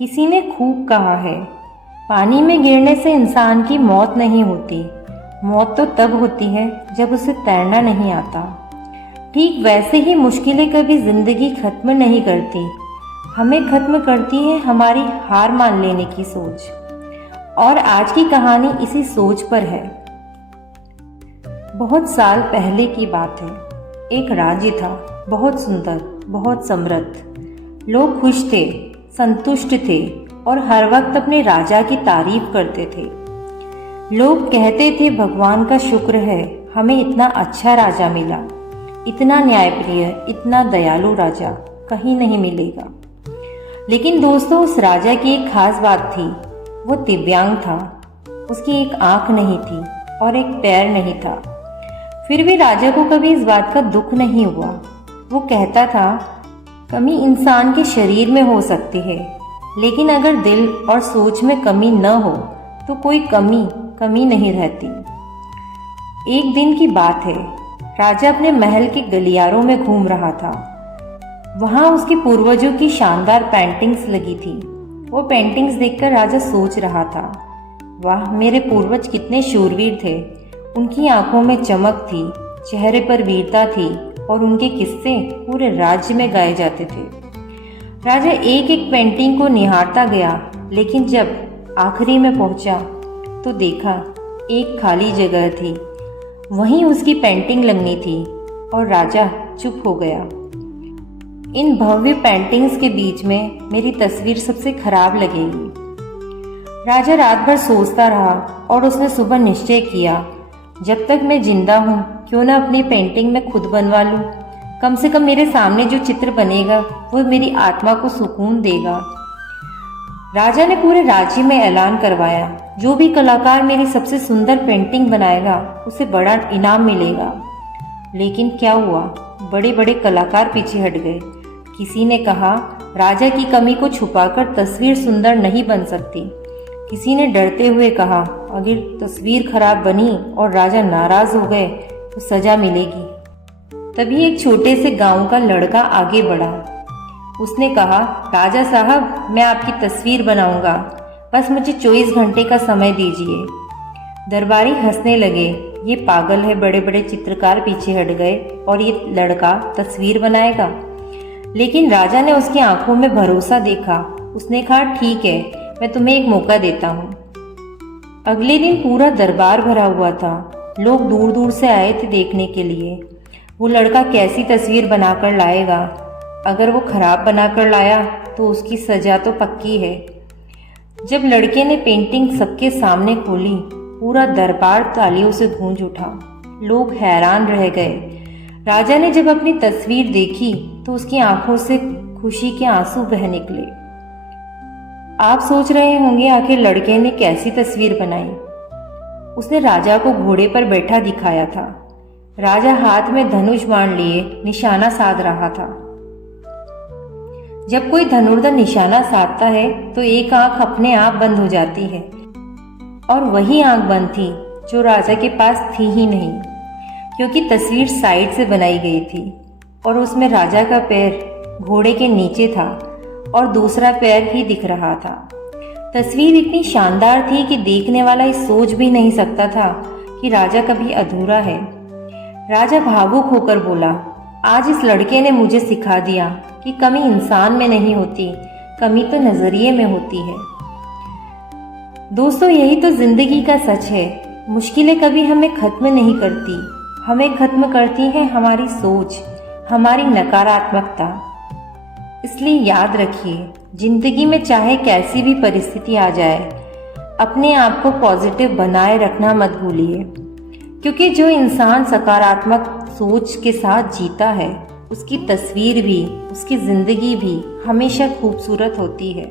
किसी ने खूब कहा है, पानी में गिरने से इंसान की मौत नहीं होती, मौत तो तब होती है जब उसे तैरना नहीं आता। ठीक वैसे ही मुश्किलें कभी जिंदगी खत्म नहीं करती, हमें खत्म करती है हमारी हार मान लेने की सोच। और आज की कहानी इसी सोच पर है। बहुत साल पहले की बात है। एक राज्य था, बहुत सुंदर, बहुत समृद्ध। लोग खुश थे, संतुष्ट थे और हर वक्त अपने राजा की तारीफ करते थे। लोग कहते थे, भगवान का शुक्र है हमें इतना अच्छा राजा मिला, इतना न्यायप्रिय, इतना दयालु राजा कहीं नहीं मिलेगा। लेकिन दोस्तों, उस राजा की एक खास बात थी। वो दिव्यांग था, उसकी एक आंख नहीं थी और एक पैर नहीं था। फिर भी राजा को कभी इस बात का दुख नहीं हुआ। वो कहता था, कमी इंसान के शरीर में हो सकती है, लेकिन अगर दिल और सोच में कमी न हो तो कोई कमी नहीं रहती। एक दिन की बात है, राजा अपने महल के गलियारों में घूम रहा था। वहां उसके पूर्वजों की शानदार पेंटिंग्स लगी थी। वो पेंटिंग्स देखकर राजा सोच रहा था, वाह, मेरे पूर्वज कितने शूरवीर थे। उनकी आंखों में चमक थी, चेहरे पर वीरता थी और उनके किस्से पूरे राज्य में गाए जाते थे। राजा एक एक पेंटिंग को निहारता गया, लेकिन जब आखिरी में पहुंचा तो देखा एक खाली जगह थी। वहीं उसकी पेंटिंग लगनी थी और राजा चुप हो गया। इन भव्य पेंटिंग्स के बीच में मेरी तस्वीर सबसे खराब लगेगी। राजा रात भर सोचता रहा और उसने सुबह निश्चय किया, जब तक मैं जिंदा हूँ क्यों ना अपनी पेंटिंग में खुद बनवा लूँ। कम से कम मेरे सामने जो चित्र बनेगा वो मेरी आत्मा को सुकून देगा। राजा ने पूरे राज्य में ऐलान करवाया, जो भी कलाकार मेरी सबसे सुंदर पेंटिंग बनाएगा उसे बड़ा इनाम मिलेगा। लेकिन क्या हुआ, बड़े बड़े कलाकार पीछे हट गए। किसी ने कहा, राजा की कमी को छुपाकर तस्वीर सुंदर नहीं बन सकती। किसी ने डरते हुए कहा, अगर तस्वीर खराब बनी और राजा नाराज हो गए तो सजा मिलेगी। तभी एक छोटे से गांव का लड़का आगे बढ़ा। उसने कहा, राजा साहब, मैं आपकी तस्वीर बनाऊंगा, बस मुझे 24 घंटे का समय दीजिए। दरबारी हंसने लगे, ये पागल है। बड़े बड़े चित्रकार पीछे हट गए और ये लड़का तस्वीर बनाएगा। लेकिन राजा ने उसकी आंखों में भरोसा देखा। उसने कहा, ठीक है, मैं तुम्हें एक मौका देता हूँ। अगले दिन पूरा दरबार भरा हुआ था। लोग दूर दूर से आए थे देखने के लिए वो लड़का कैसी तस्वीर बनाकर लाएगा। अगर वो खराब बनाकर लाया तो उसकी सजा तो पक्की है। जब लड़के ने पेंटिंग सबके सामने खोली, पूरा दरबार तालियों से गूंज उठा। लोग हैरान रह गए। राजा ने जब अपनी तस्वीर देखी तो उसकी आंखों से खुशी के आंसू बह निकले। आप सोच रहे होंगे, आखिर लड़के ने कैसी तस्वीर बनाई। उसने राजा को घोड़े पर बैठा दिखाया था। राजा हाथ में धनुष बाण लिए निशाना साध रहा था। जब कोई धनुर्धर निशाना साधता है तो एक आंख अपने आप बंद हो जाती है, और वही आंख बंद थी जो राजा के पास थी ही नहीं, क्योंकि तस्वीर साइड से बनाई गई थी और उसमें राजा का पैर घोड़े के नीचे था और दूसरा पैर ही दिख रहा था। तस्वीर इतनी शानदार थी कि देखने वाला इस सोच भी नहीं सकता था कि राजा कभी अधूरा है। राजा भावुक होकर बोला, आज इस लड़के ने मुझे सिखा दिया कि कमी इंसान में नहीं होती, कमी तो नजरिए में होती है। दोस्तों, यही तो जिंदगी का सच है। मुश्किलें कभी हमें खत्म नहीं करती, हमें खत्म करती है हमारी सोच, हमारी नकारात्मकता। इसलिए याद रखिए, जिंदगी में चाहे कैसी भी परिस्थिति आ जाए, अपने आप को पॉजिटिव बनाए रखना मत भूलिए, क्योंकि जो इंसान सकारात्मक सोच के साथ जीता है, उसकी तस्वीर भी, उसकी जिंदगी भी हमेशा खूबसूरत होती है।